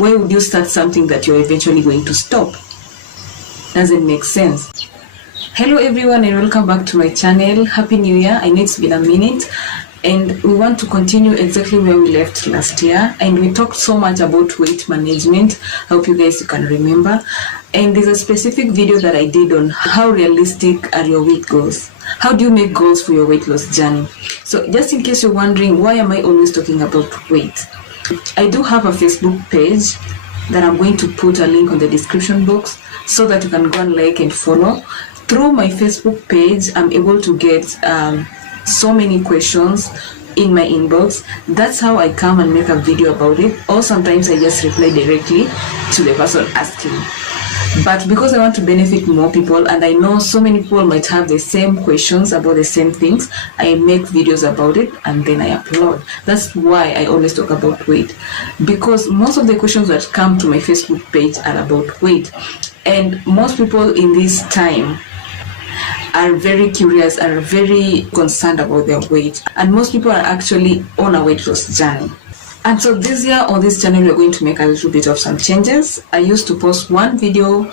Why would you start something that you're eventually going to stop? Doesn't make sense. Hello everyone and welcome back to my channel. Happy New Year. I know it's been a minute and we want to continue exactly where we left last year, and we talked so much about weight management. I hope you guys can remember, and there's a specific video that I did on how realistic are your weight goals. How do you make goals for your weight loss journey? So just in case you're wondering, why am I always talking about weight? I do have a Facebook page that I'm going to put a link on the description box so that you can go and like and follow. Through my Facebook page, I'm able to get so many questions in my inbox. That's how I come and make a video about it, or sometimes I just reply directly to the person asking. But because I want to benefit more people, and I know so many people might have the same questions about the same things, I make videos about it and then I upload. That's why I always talk about weight, because most of the questions that come to my Facebook page are about weight, and most people in this time are very curious, are very concerned about their weight, and most people are actually on a weight loss journey. And so this year on this channel we're going to make a little bit of some changes. I used to post one video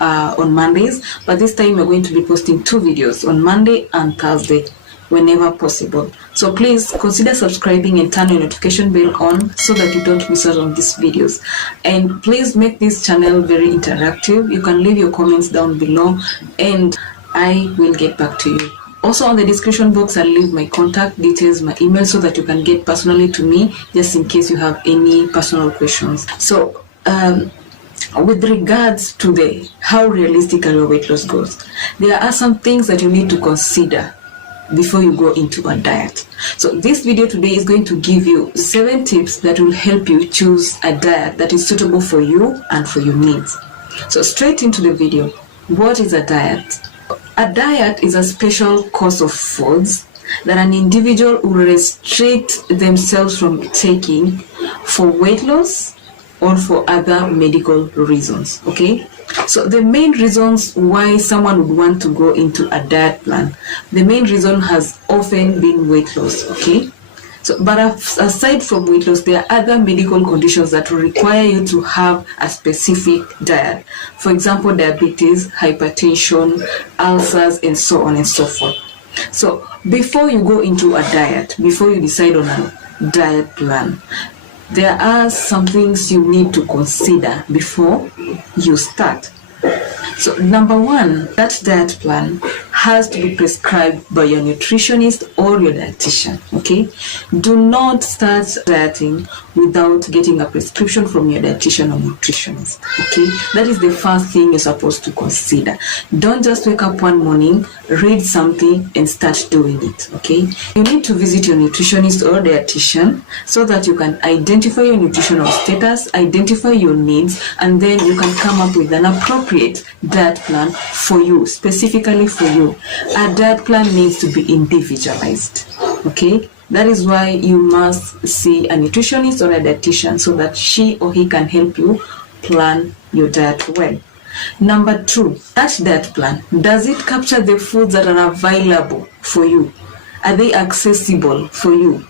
on Mondays, but this time we're going to be posting two videos on Monday and Thursday whenever possible. So please consider subscribing and turn your notification bell on so that you don't miss out on these videos. And please make this channel very interactive. You can leave your comments down below and I will get back to you. Also on the description box, I'll leave my contact details, my email, so that you can get personally to me just in case you have any personal questions. So with regards to the how realistic are your weight loss goals, there are some things that you need to consider before you go into a diet. So this video today is going to give you 7 tips that will help you choose a diet that is suitable for you and for your needs. So straight into the video. What is a diet? A diet is a special course of foods that an individual will restrict themselves from taking for weight loss or for other medical reasons. Okay, so the main reasons why someone would want to go into a diet plan, the main reason has often been weight loss. Okay, so but aside from weight loss, there are other medical conditions that will require you to have a specific diet. For example, diabetes, hypertension, ulcers, and so on and so forth. So before you go into a diet, before you decide on a diet plan, there are some things you need to consider before you start. So number one, that diet plan has to be prescribed by your nutritionist or your dietitian. Okay, do not start dieting without getting a prescription from your dietitian or nutritionist. Okay, that is the first thing you're supposed to consider. Don't just wake up one morning, read something and start doing it. Okay, you need to visit your nutritionist or dietitian so that you can identify your nutritional status, identify your needs, and then you can come up with an appropriate diet plan for you, specifically for you. A diet plan needs to be individualized. Okay, that is why you must see a nutritionist or a dietitian so that she or he can help you plan your diet well. Number 2, that diet plan, does it capture the foods that are available for you? Are they accessible for you?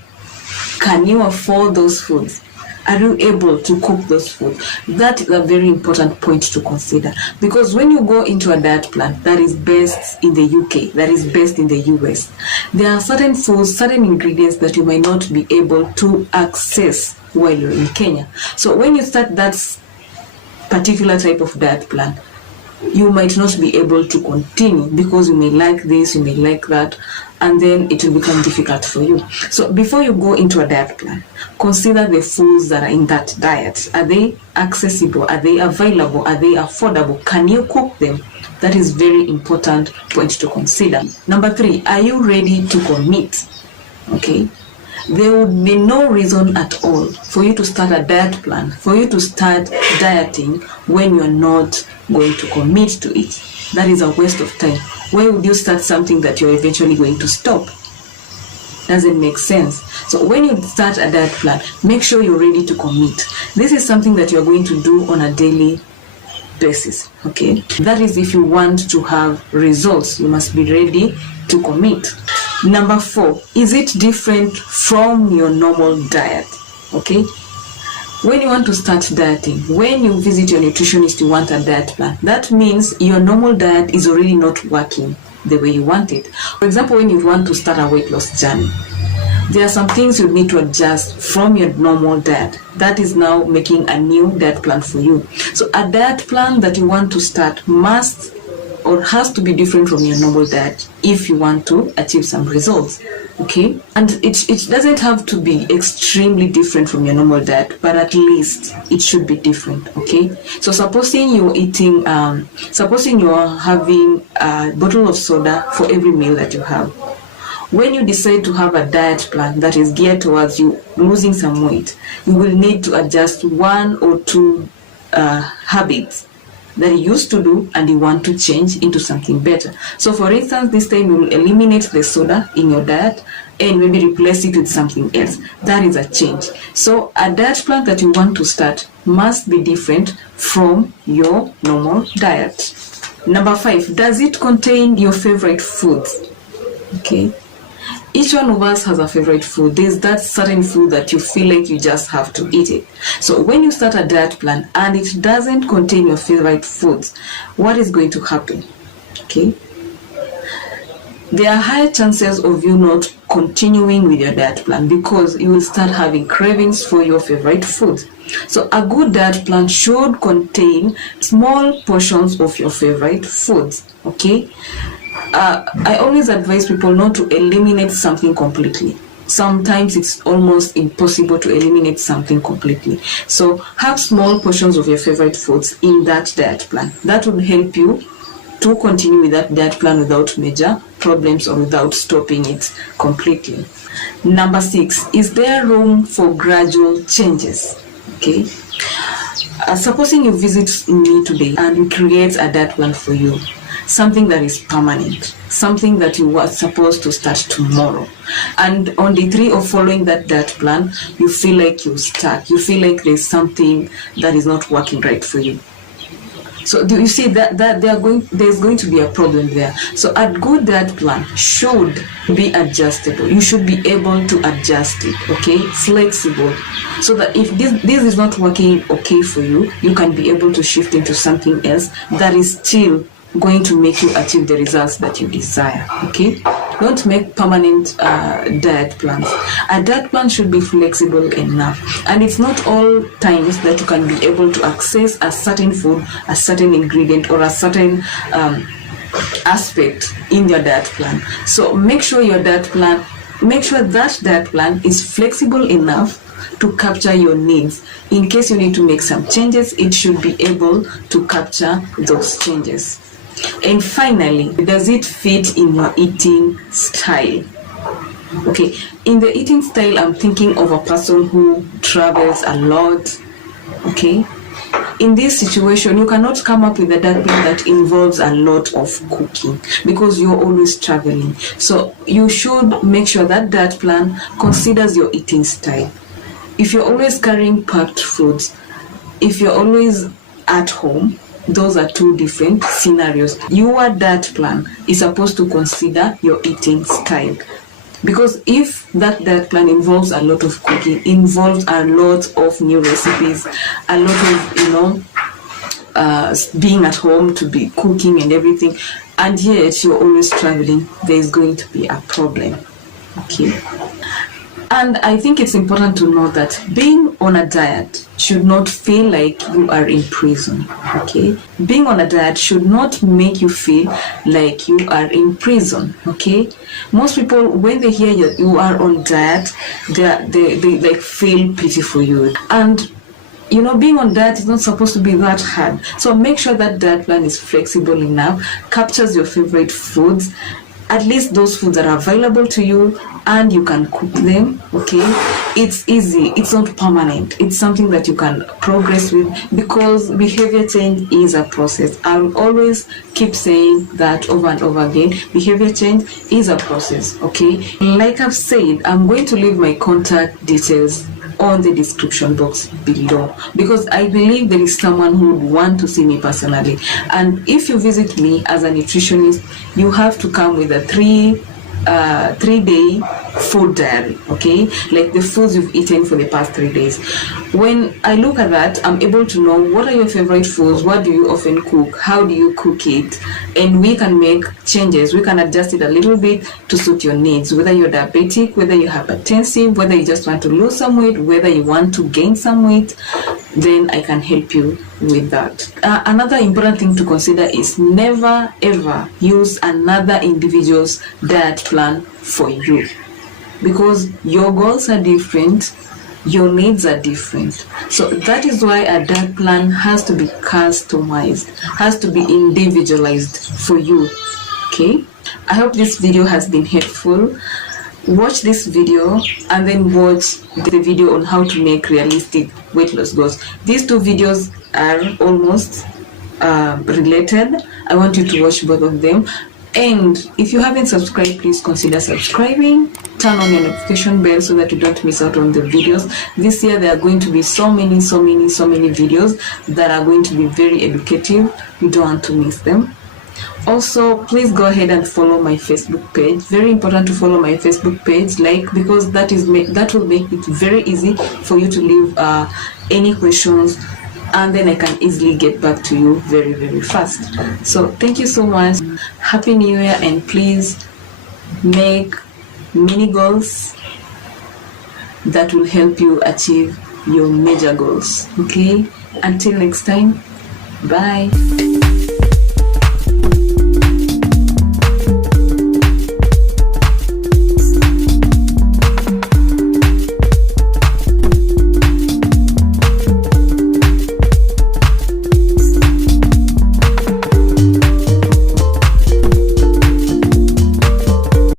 Can you afford those foods? Are you able to cook those foods? That is a very important point to consider, because when you go into a diet plan that is based in the UK, that is based in the US, there are certain foods, certain ingredients that you might not be able to access while you're in Kenya. So when you start that particular type of diet plan, you might not be able to continue because you may like this, you may like that, and then it will become difficult for you. So before you go into a diet plan, consider the foods that are in that diet. Are they accessible? Are they available? Are they affordable? Can you cook them? That is very important point to consider. Number 3, are you ready to commit? Okay, there would be no reason at all for you to start a diet plan, for you to start dieting when you're not going to commit to it. That is a waste of time. Why would you start something that you're eventually going to stop? Doesn't make sense. So when you start a diet plan, make sure you're ready to commit. This is something that you're going to do on a daily basis. Okay, that is if you want to have results, you must be ready to commit. Number 4, is it different from your normal diet? Okay, when you want to start dieting, when you visit your nutritionist, you want a diet plan. That means your normal diet is already not working the way you want it. For example, when you want to start a weight loss journey, there are some things you need to adjust from your normal diet. That is now making a new diet plan for you. So a diet plan that you want to start must or has to be different from your normal diet if you want to achieve some results. Okay, and it doesn't have to be extremely different from your normal diet, but at least it should be different. Okay, so supposing you're having a bottle of soda for every meal that you have. When you decide to have a diet plan that is geared towards you losing some weight, you will need to adjust one or two habits that you used to do and you want to change into something better. So for instance, this time you will eliminate the soda in your diet and maybe replace it with something else. That is a change. So a diet plan that you want to start must be different from your normal diet. Number 5, does it contain your favorite foods? Okay. Each one of us has a favorite food. There's that certain food that you feel like you just have to eat it. So when you start a diet plan and it doesn't contain your favorite foods, what is going to happen? Okay. There are high chances of you not continuing with your diet plan because you will start having cravings for your favorite foods. So a good diet plan should contain small portions of your favorite foods. Okay. I always advise people not to eliminate something completely. Sometimes it's almost impossible to eliminate something completely. So have small portions of your favorite foods in that diet plan. That would help you to continue with that diet plan without major problems or without stopping it completely. Number 6, is there room for gradual changes? Okay. Supposing you visit me today and we create a diet plan for you, something that is permanent, something that you were supposed to start tomorrow. And on day 3 of following that diet plan, you feel like you're stuck. You feel like there's something that is not working right for you. So do you see that there's going to be a problem there? So a good diet plan should be adjustable. You should be able to adjust it, okay? Flexible. So that if this is not working okay for you, you can be able to shift into something else that is still going to make you achieve the results that you desire. Okay, don't make permanent diet plans. A diet plan should be flexible enough, and it's not all times that you can be able to access a certain food, a certain ingredient, or a certain aspect in your diet plan. So make sure that diet plan is flexible enough to capture your needs. In case you need to make some changes, it should be able to capture those changes. And finally, does it fit in your eating style? Okay, in the eating style, I'm thinking of a person who travels a lot. Okay, in this situation, you cannot come up with a diet plan that involves a lot of cooking because you're always traveling. So you should make sure that diet plan considers your eating style. If you're always carrying packed foods, if you're always at home, those are two different scenarios. Your diet plan is supposed to consider your eating style. Because if that diet plan involves a lot of cooking, involves a lot of new recipes, a lot of, being at home to be cooking and everything, and yet you're always traveling, there's going to be a problem. Okay. And I think it's important to know that being on a diet should not feel like you are in prison, okay? Being on a diet should not make you feel like you are in prison, okay? Most people, when they hear you are on diet, they like feel pity for you. And you know, being on diet is not supposed to be that hard. So make sure that diet plan is flexible enough, captures your favorite foods, at least those foods that are available to you, and you can cook them, okay? It's easy, it's not permanent. It's something that you can progress with because behavior change is a process. I'll always keep saying that over and over again. Behavior change is a process, okay? Like I've said, I'm going to leave my contact details on the description box below because I believe there is someone who would want to see me personally. And if you visit me as a nutritionist, you have to come with a 3-day food diary, okay, like the foods you've eaten for the past 3 days. When I look at that, I'm able to know what are your favorite foods, what do you often cook, how do you cook it, and we can make changes. We can adjust it a little bit to suit your needs, whether you're diabetic, whether you're hypertensive, whether you just want to lose some weight, whether you want to gain some weight, then I can help you with that. Another important thing to consider is never ever use another individual's diet plan for you, because your goals are different, your needs are different. So that is why a diet plan has to be customized, has to be individualized for you. Okay, I hope this video has been helpful. Watch this video and then watch the video on how to make realistic weight loss goals. These two videos are almost related. I want you to watch both of them. And if you haven't subscribed, please consider subscribing. Turn on your notification bell so that you don't miss out on the videos. This year there are going to be so many videos that are going to be very educative. You don't want to miss them. Also, please go ahead and follow my Facebook page. Very important to follow my Facebook page, because that will make it very easy for you to leave any questions, and then I can easily get back to you very fast. So thank you so much. Happy New Year, and please make mini goals that will help you achieve your major goals. Okay, until next time, bye.